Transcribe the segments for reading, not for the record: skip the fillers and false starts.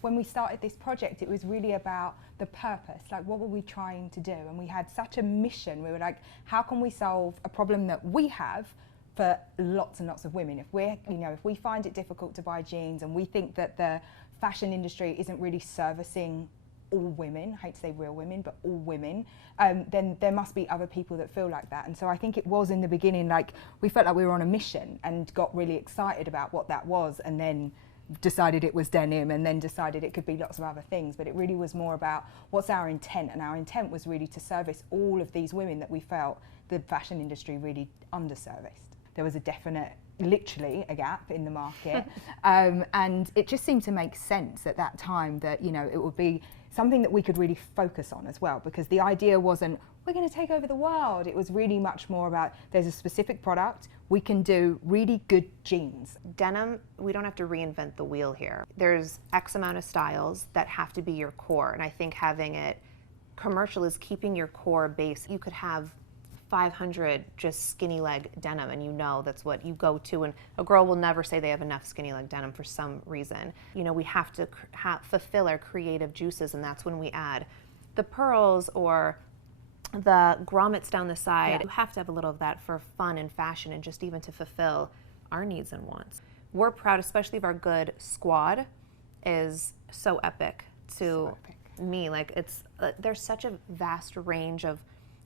when we started this project, it was really about the purpose, like what were we trying to do? And we had such a mission. We were like, how can we solve a problem that we have for lots and lots of women? If we're, if we find it difficult to buy jeans and we think that the fashion industry isn't really servicing all women, I hate to say real women, but all women, then there must be other people that feel like that. And so I think it was in the beginning, like we felt like we were on a mission and got really excited about what that was, and then decided it was denim, and then decided it could be lots of other things. But it really was more about what's our intent, and our intent was really to service all of these women that we felt the fashion industry really underserviced. There was a definite, literally a gap in the market, and it just seemed to make sense at that time that it would be something that we could really focus on as well, because the idea wasn't we're going to take over the world. It was really much more about there's a specific product, we can do really good jeans. Denim, we don't have to reinvent the wheel here. There's X amount of styles that have to be your core, and I think having it commercial is keeping your core base. You could have 500 just skinny leg denim, and that's what you go to, and a girl will never say they have enough skinny leg denim for some reason. We have to fulfill our creative juices, and that's when we add the pearls or the grommets down the side. Yeah. You have to have a little of that for fun and fashion, and just even to fulfill our needs and wants. We're proud, especially of our good squad, is so epic to me. Like there's such a vast range of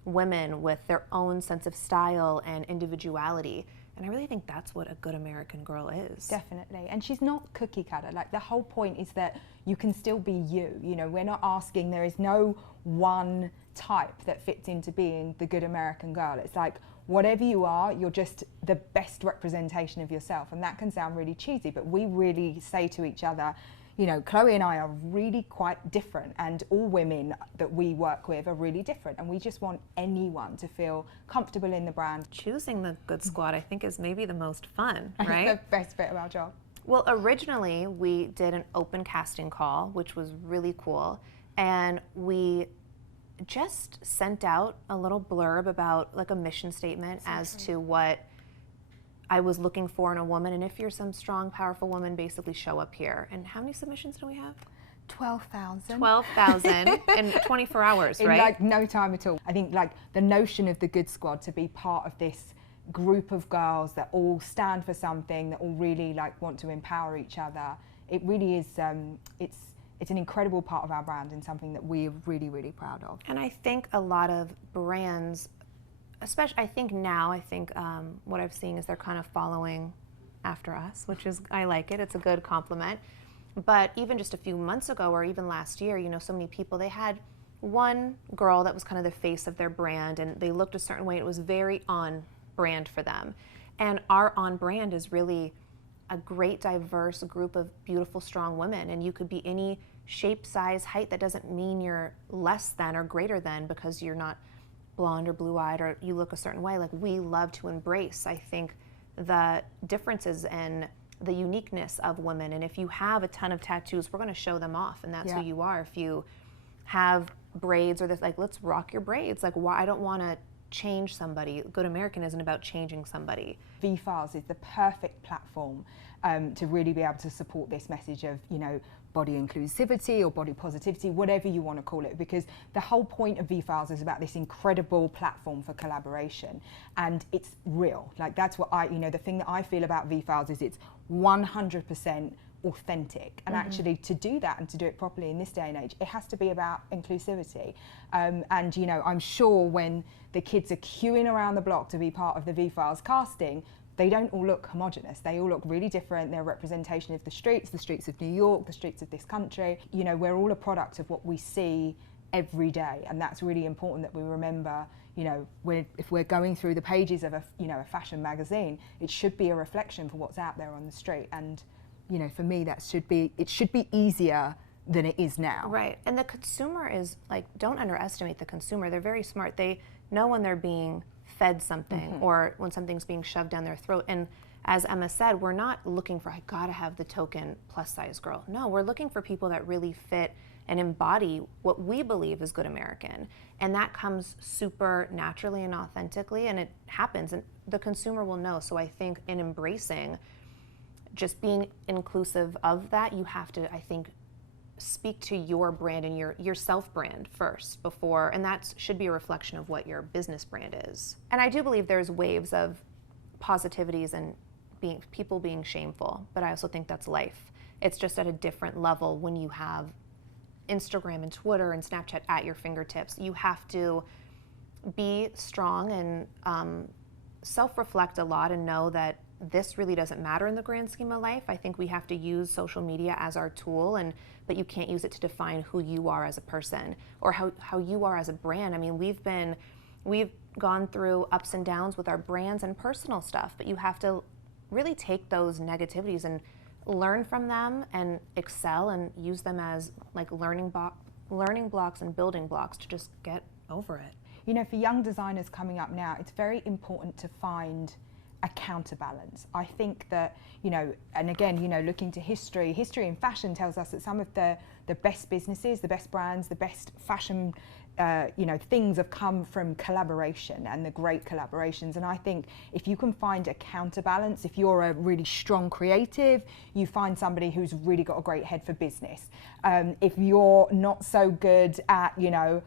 women with their own sense of style and individuality. And I really think that's what a good American girl is. Definitely. And she's not cookie cutter. Like the whole point is that you can still be you. We're not asking, there is no one type that fits into being the good American girl. It's like whatever you are, you're just the best representation of yourself. And that can sound really cheesy, but we really say to each other, Khloe and I are really quite different, and all women that we work with are really different, and we just want anyone to feel comfortable in the brand. Choosing the good squad, I think, is maybe the most fun, right? The best bit of our job. Well, originally we did an open casting call, which was really cool, and we just sent out a little blurb about like a mission statement as to what I was looking for in a woman, and if you're some strong, powerful woman, basically show up here. And how many submissions do we have? 12,000. 12,000 in 24 hours, right? In like no time at all. I think like the notion of the good squad, to be part of this group of girls that all stand for something, that all really like want to empower each other, it really is, it's an incredible part of our brand and something that we're really, really proud of. And I think a lot of brands, especially, I think what I've seen is they're kind of following after us, which is, I like it. It's a good compliment. But even just a few months ago, or even last year, so many people, they had one girl that was kind of the face of their brand, and they looked a certain way. It was very on brand for them. And our on brand is really a great, diverse group of beautiful, strong women. And you could be any shape, size, height. That doesn't mean you're less than or greater than because you're not blonde or blue-eyed or you look a certain way. Like, we love to embrace, I think, the differences and the uniqueness of women. And if you have a ton of tattoos, we're going to show them off, and that's who you are. If you have braids or this, like, let's rock your braids. Like, why? I don't want to change somebody. Good American isn't about changing somebody. VFILES is the perfect platform to really be able to support this message of, body inclusivity or body positivity, whatever you want to call it, because the whole point of VFILES is about this incredible platform for collaboration, and it's real. Like, that's what the thing that I feel about VFILES is it's 100% authentic, and actually to do that and to do it properly in this day and age, it has to be about inclusivity. And I'm sure when the kids are queuing around the block to be part of the VFILES casting, they don't all look homogenous. They all look really different. They're a representation of the streets of New York, the streets of this country. We're all a product of what we see every day, and that's really important that we remember. If we're going through the pages of a fashion magazine, it should be a reflection for what's out there on the street. And for me, it should be easier than it is now. Right. And the consumer is like, don't underestimate the consumer. They're very smart. They know when they're being fed something or when something's being shoved down their throat. And as Emma said, we're not looking for, I gotta have the token plus size girl. No, we're looking for people that really fit and embody what we believe is good American. And that comes super naturally and authentically, and it happens, and the consumer will know. So I think in embracing just being inclusive of that, you have to, I think, speak to your brand and your self brand first before, and that should be a reflection of what your business brand is. And I do believe there's waves of positivities and people being shameful, but I also think that's life. It's just at a different level when you have Instagram and Twitter and Snapchat at your fingertips. You have to be strong and self-reflect a lot and know that this really doesn't matter in the grand scheme of life. I think we have to use social media as our tool, but you can't use it to define who you are as a person or how you are as a brand. I mean, we've gone through ups and downs with our brands and personal stuff, but you have to really take those negativities and learn from them and excel and use them as like learning blocks and building blocks to just get over it. You know, for young designers coming up now, it's very important to find a counterbalance. I think that, you know, and again, you know, looking to history in fashion tells us that some of the best businesses, the best brands, the best fashion, you know, things have come from collaboration and the great collaborations. And I think if you can find a counterbalance, if you're a really strong creative, you find somebody who's really got a great head for business. If you're not so good at, you know,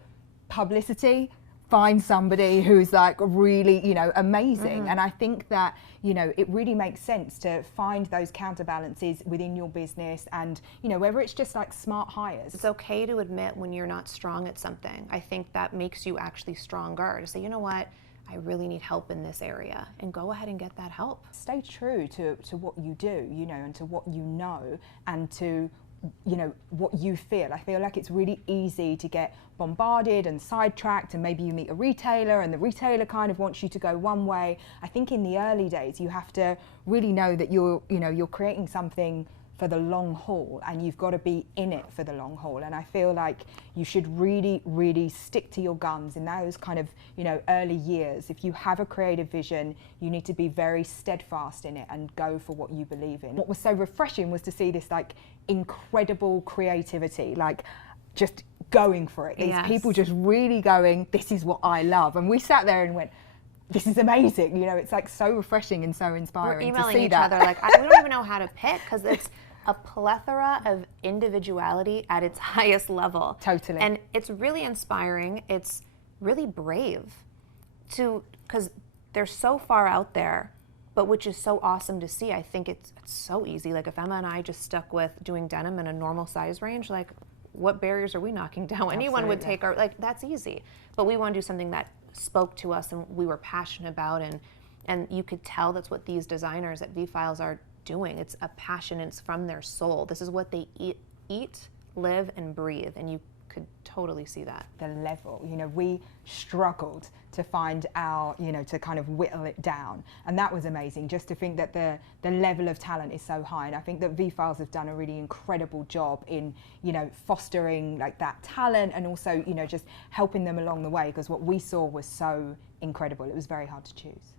publicity, find somebody who's like really, you know, amazing. And I think that, you know, it really makes sense to find those counterbalances within your business, and, you know, whether it's just like smart hires. It's okay to admit when you're not strong at something. I think that makes you actually stronger to say, you know what, I really need help in this area, and go ahead and get that help. Stay true to what you do, you know, and to what you know, and to, you know, what you feel. I feel like it's really easy to get bombarded and sidetracked, and maybe you meet a retailer and the retailer kind of wants you to go one way. I think in the early days you have to really know that you're creating something for the long haul, and you've got to be in it for the long haul. And I feel like you should really, really stick to your guns in those kind of, you know, early years. If you have a creative vision, you need to be very steadfast in it and go for what you believe in. What was so refreshing was to see this like incredible creativity, like just going for it. These people just really going, this is what I love. And we sat there and went, this is amazing. You know, it's like so refreshing and so inspiring. We're emailing to see each that. other like, we don't even know how to pick, because it's a plethora of individuality at its highest level. Totally. And it's really inspiring. It's really brave because they're so far out there, but which is so awesome to see. I think it's so easy. Like if Emma and I just stuck with doing denim in a normal size range, like what barriers are we knocking down? Absolutely. Anyone would take our, like, that's easy. But we want to do something that spoke to us and we were passionate about, and you could tell that's what these designers at VFILES are doing. It's a passion, it's from their soul. This is what they eat, live, and breathe, and you could totally see that. The level, you know, we struggled to find our, you know, to kind of whittle it down, and that was amazing, just to think that the level of talent is so high. And I think that VFILES have done a really incredible job in, you know, fostering like that talent, and also, you know, just helping them along the way, because what we saw was so incredible. It was very hard to choose.